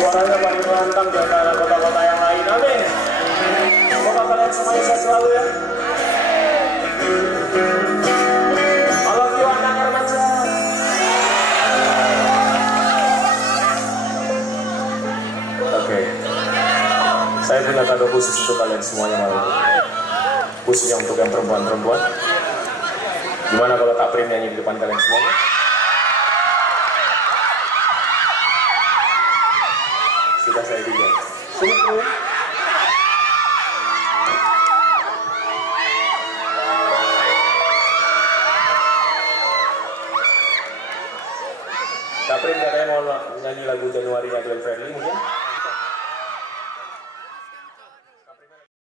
Suaranya paling lantang di antara kota-kota yang lain. Amin. Semoga kalian semuanya sehat selalu ya. I love you anak remaja. Oke. Saya punya kado khusus untuk kalian semuanya malam. Khususnya untuk yang perempuan-perempuan. Gimana kalau Kak Prim nyanyi di depan kalian semuanya? Sudah saya juga. Sini. Kak Prim katanya mau nyanyi lagu Januari-nya Glenn Fredly mungkin?